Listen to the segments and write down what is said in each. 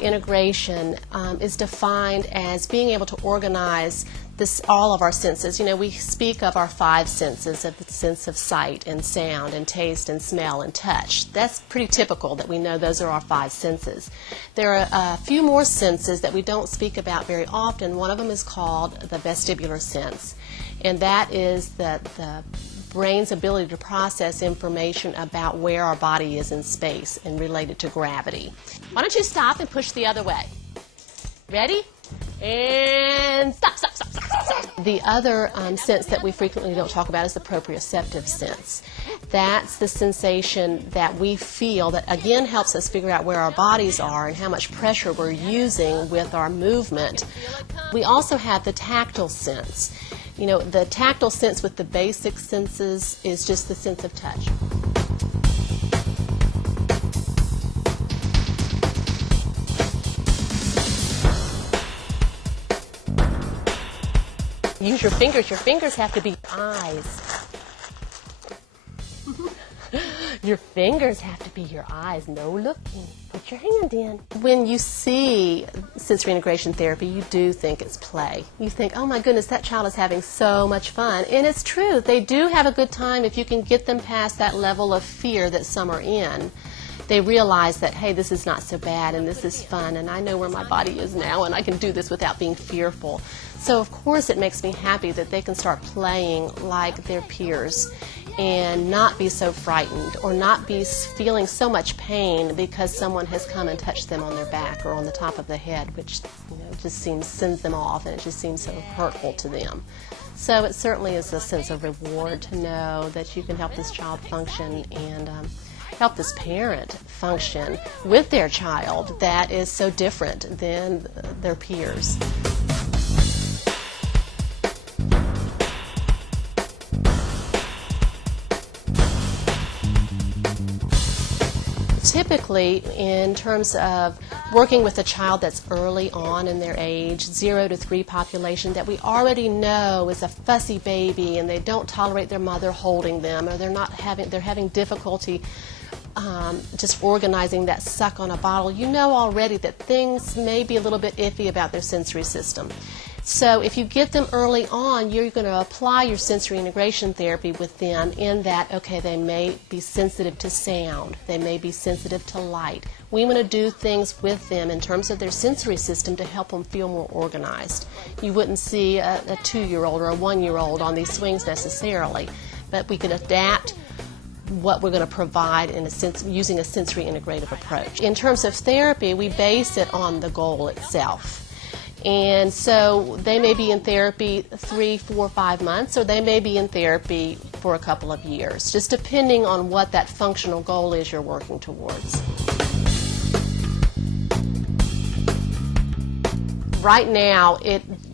integration is defined as being able to organize all of our senses. You know, we speak of our five senses, of the sense of sight and sound and taste and smell and touch. That's pretty typical that we know those are our five senses. There are a few more senses that we don't speak about very often. One of them is called the vestibular sense, and that is the brain's ability to process information about where our body is in space and related to gravity. Why don't you stop and push the other way? Ready? And stop, stop, stop, stop, stop. The other sense that we frequently don't talk about is the proprioceptive sense. That's the sensation that we feel that, again, helps us figure out where our bodies are and how much pressure we're using with our movement. We also have the tactile sense. You know, the tactile sense with the basic senses is just the sense of touch. Use your fingers. Your fingers have to be eyes. Your fingers have to be your eyes. No looking. Put your hand in. When you see sensory integration therapy, you do think it's play. You think, oh my goodness, that child is having so much fun. And it's true. They do have a good time if you can get them past that level of fear that some are in. They realize that, hey, this is not so bad and this is fun and I know where my body is now and I can do this without being fearful. So of course it makes me happy that they can start playing like their peers and not be so frightened or not be feeling so much pain because someone has come and touched them on their back or on the top of the head, which just sends them off, and it just seems so hurtful to them. So it certainly is a sense of reward to know that you can help this child function and help this parent function with their child that is so different than their peers. Typically, in terms of working with a child that's early on in their age, 0 to 3 population, that we already know is a fussy baby and they don't tolerate their mother holding them, or they're having difficulty just organizing that suck on a bottle, you know already that things may be a little bit iffy about their sensory system. So if you get them early on, you're going to apply your sensory integration therapy with them in that, okay, they may be sensitive to sound, they may be sensitive to light. We want to do things with them in terms of their sensory system to help them feel more organized. You wouldn't see a 2-year-old or a 1-year-old on these swings necessarily, but we could adapt what we're going to provide in a sense using a sensory integrative approach. In terms of therapy, we base it on the goal itself. And so they may be in therapy 3, 4, 5 months, or they may be in therapy for a couple of years, just depending on what that functional goal is you're working towards. Right now,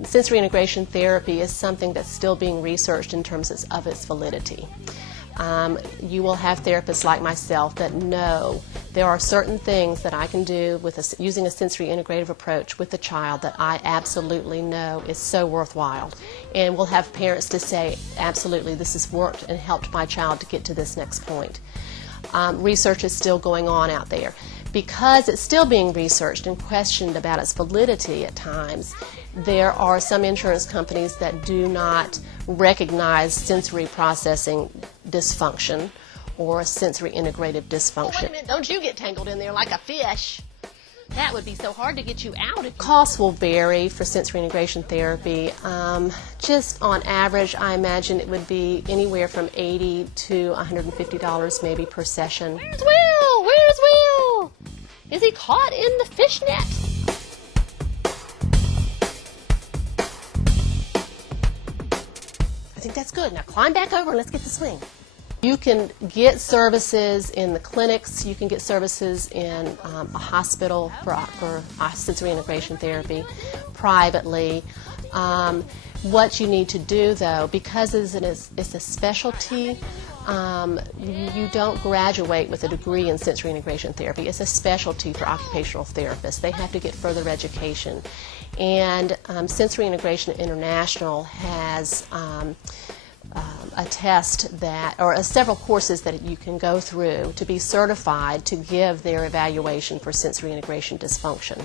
sensory integration therapy is something that's still being researched in terms of its validity. You will have therapists like myself that know there are certain things that I can do with using a sensory integrative approach with the child that I absolutely know is so worthwhile. And we'll have parents to say, absolutely, this has worked and helped my child to get to this next point. Research is still going on out there. Because it's still being researched and questioned about its validity at times, there are some insurance companies that do not recognize sensory processing dysfunction or sensory integrative dysfunction. Oh, wait a minute, don't you get tangled in there like a fish. That would be so hard to get you out. Costs will vary for sensory integration therapy. Just on average, I imagine it would be anywhere from $80 to $150 maybe per session. Where's Will? Where's Will? Is he caught in the fish net? I think that's good. Now climb back over and let's get the swing. You can get services in the clinics. You can get services in a hospital for sensory integration therapy privately. What you need to do, though, because it's a specialty, you don't graduate with a degree in sensory integration therapy. It's a specialty for occupational therapists. They have to get further education. And Sensory Integration International has a test that, or several courses that you can go through to be certified to give their evaluation for sensory integration dysfunction.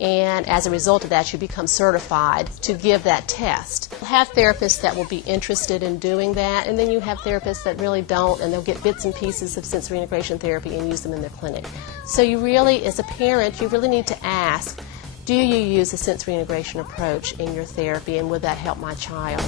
And as a result of that, you become certified to give that test. You'll have therapists that will be interested in doing that, and then you have therapists that really don't, and they'll get bits and pieces of sensory integration therapy and use them in their clinic. So you really, as a parent, you really need to ask, do you use a sensory integration approach in your therapy, and would that help my child?